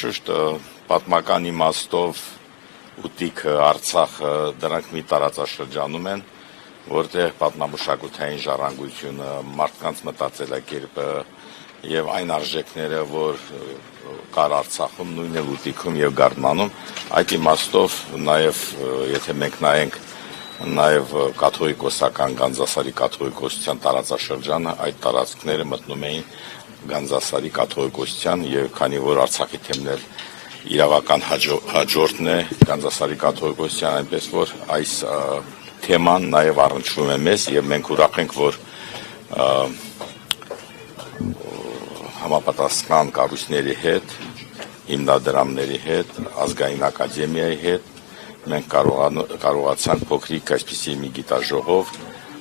Անշուշտ պատմական իմաստով ուտիքը, Արցախը դրանք մի տարածաշրջանում են, որտեղ պատմամշակութային ժառանգությունը, մարդկանց մտածելակերպը եւ այն արժեքները, որ կար Արցախում, նույնն էլ ուտիքում եւ Գարնանում, այդ իմաստով նաեւ եթե մենք նայենք նաեւ կաթողիկոսական Գանձասարի կաթողիկոսության տարածաշրջանը, այդ տարածքները մտնում էին Գանձասարի կաթողիկոսության եւ քանի որ Արցախի թեմն էլ իրավական հաջորդն է Գանձասարի կաթողիկոսության, այնպես որ այս թեման նաեւ առնչվում է մեզ եւ մենք ուրախ ենք, որ համապատասխան կառույցների հետ, հիմնադրամների հետ, ազգային ակադեմիայի հետ մենք կարողացանք փոքրիկ այսպիսի մի գիտաժողով,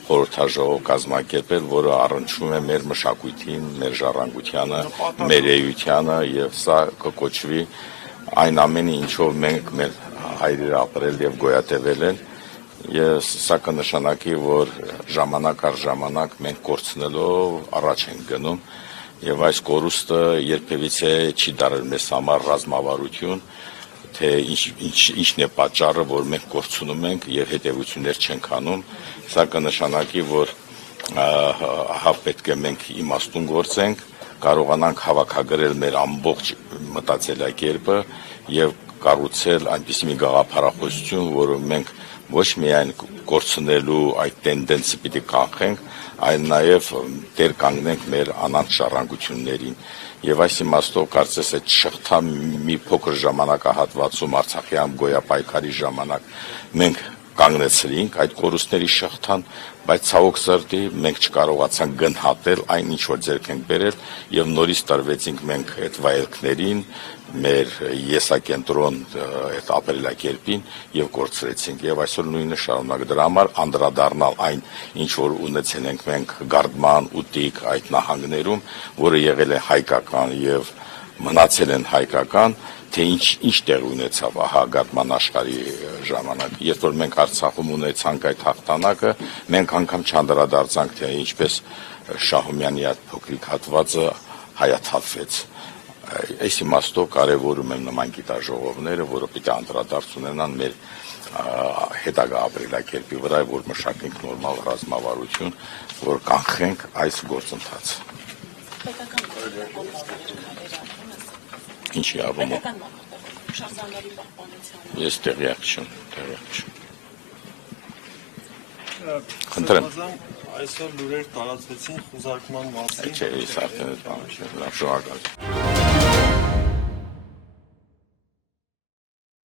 խորհրդաժողով կազմակերպել, որը առնչվում է մեր մշակույթին, մեր ժառանգությանը, մեր էությանը եւ սա կկոչվի այն ամենը, ինչով մենք մեր հայրերը ապրել եւ գոյատևել են, եւ սա կնշանակի, որ ժամանակ առ ժամանակ մենք կորցնելով առաջ ենք գնում եւ այս կորուստը երբևիցե չի դարել մեզ համար ռազմավարություն, թե ինչն է պատճառը, որ մենք կորցնում ենք եւ հետեւություններ չենք անում, սա կնշանակի, որ պետք է մենք իմաստուն գործենք, կարողանանք հավաքագրել մեր ամբողջ մտածելակերպը եւ կառուցել այնպիսի մի գաղափարախոսություն, որը մենք ոչ միայն կորցնելու այդ տենդենսը պիտի կանխենք, այլ նաեւ դեր կանգնենք մեր անանց ժառանգություններին։ Եվ այս իմաստով կարծես այդ շղթա մի փոքր ժամանակահատվածում Արցախյան գոյապայքարի ժամանակ մենք կանգնեցրինք այդ կորուստների շղթան, բայց ցավոք սրտի մենք չկարողացանք գնահատել այն ինչ որ ձեռք ենք բերել եւ նորից տրվեցինք մենք այդ վայելքներին, մեր եսակենտրոն այդ ապրելակերպին եւ կորցրեցինք եւ այսօր նույնը շարունակ դրա համար անդրադառնալ այն ինչ որ ունեցել ենք մենք Գարդման, Ուտիկ այդ նահանգներում, որը եղել է հայկական եւ մնացել են հայկական, թե ինչ տեղ ունեցավ ահա Գարդման աշխարհի ժամանակ, երբ որ մենք Արցախում ունեցանք այդ հաղթանակը, մենք անգամ չանդրադարձանք, թե ինչպես Շահումյանի այդ փոքրիկ հատվածը հայաթափվեց։ Այս իմաստով կարևորում եմ նման գիտաժողովները, որը պիտի անդրադարձ ունենան մեր հետագա ապրելակերպի վրա, որ մշակենք նորմալ ռազմավարություն, որ կանխենք այս գործընթացը։ Ինչի առումով։ Ես տեղյակ չեմ։ Խնդրեմ։ Այսօր լուրեր տարածվեցին խուզարկման մասին։ Չէ, ես արդեն այդ բանը չեմ, շնորհակալ եմ։